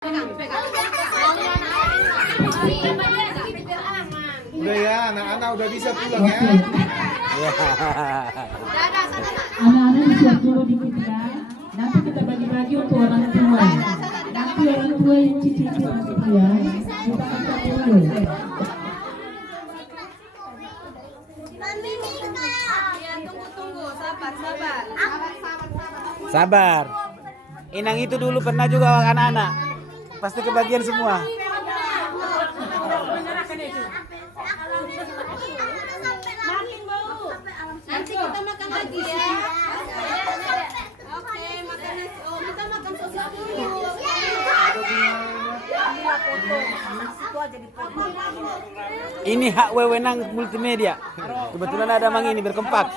Udah ya, anak-anak udah bisa pulang ya. Anak-anak siap dulu dikit ya. Nanti kita bagi-bagi untuk orang tua. Nanti orang tua yang cicil nanti ya. Kita angkat dulu. Tunggu, sabar. Sabar. Inang itu dulu pernah juga anak-anak. Pasti kebagian semua. Nanti kita makan lagi ya. Oke, makan nasi. Oh, kita makan sosis dulu. Ini hak wewenang multimedia. Kebetulan ada Mang ini berkempak.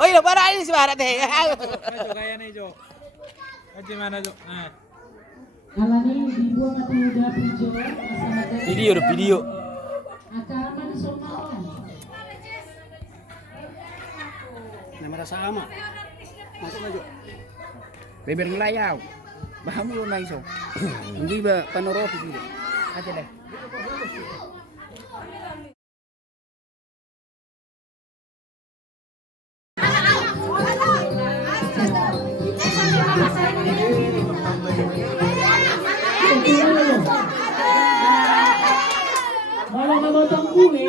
Oh iya, para ini suara teh. Kayaknya Jo. Gimana Jo? Nah. Alani dibuang atau udah hijau. Video. Akan somalan. Nama rasa ama. Masuk aja. Beber melayau. Bahamu lo naik so. Hindi ba panoropi sila. Aja deh. Kalau memotong kue,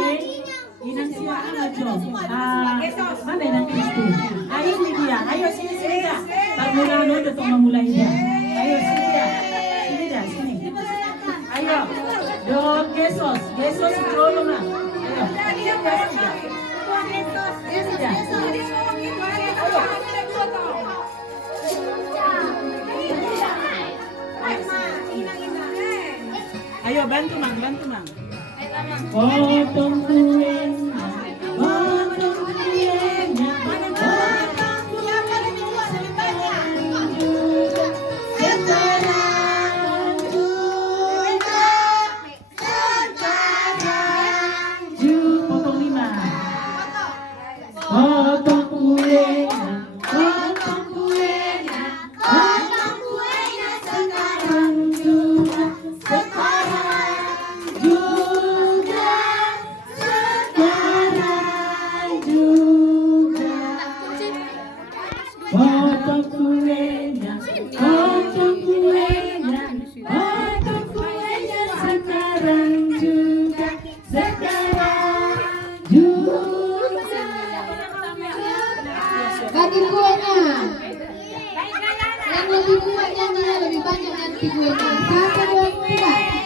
inang silakan aja. Mana inang Kristi? Ayo ini dia, ayo sini dah. Tarmulano untuk memulai dia. Ayo sini dah, sini. Ayo, dok gesos jolo na. Ayo, sini dah. Ayo bantu mang. Potong kuenya, potong kuenya, potong kuenya, sekarang juga, potong 5. Potong kuenya, potong kuenya, potong kuenya, sekarang juga, potong kuenya sekarang juga. Bagi kuenya. Yang lebih kuenya dia lebih banyak nanti kuenya. 1, 2, 3.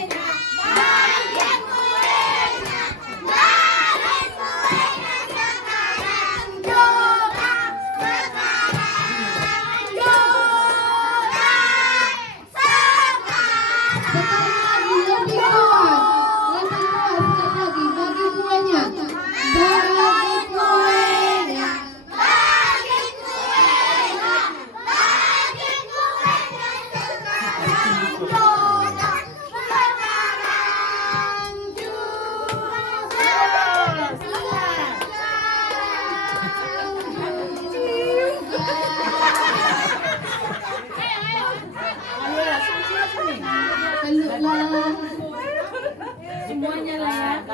Semuanya lah ya.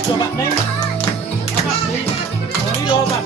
Coba Neng. Coba.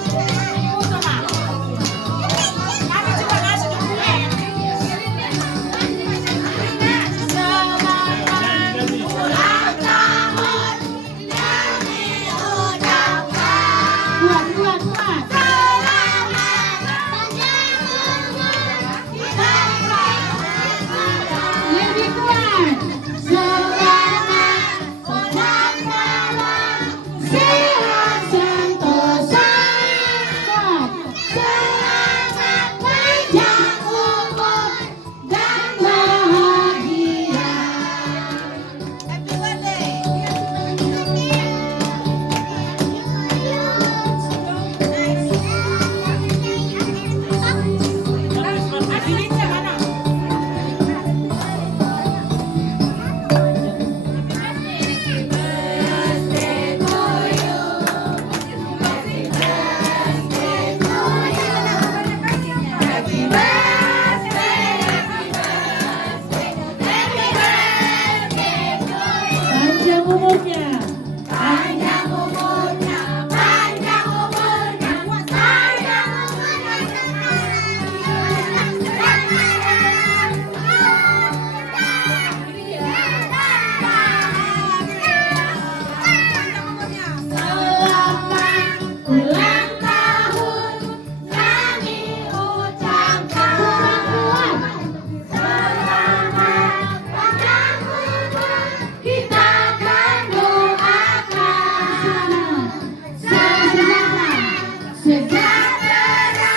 sejahtera,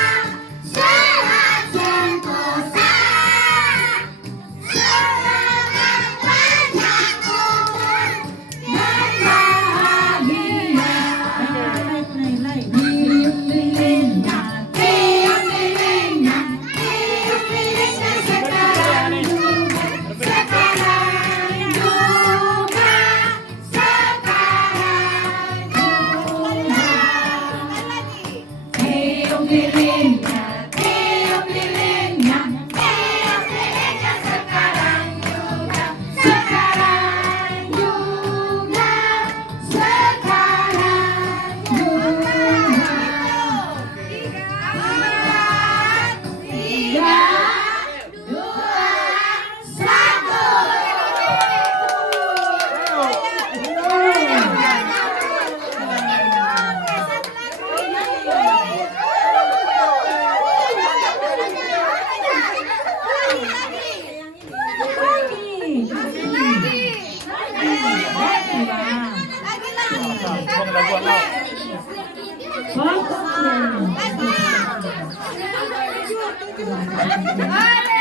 sehat sentosa, selamat panjang umur dan bahagia. Tiup lilinnya, tiup lilinnya, tiup lilinnya sekarang juga, sekarang juga, sekarang juga. Tiup lilinnya, tiup lilinnya, tiup lilinnya sekarang juga, sekarang juga, sekarang juga. 3, 2, 1.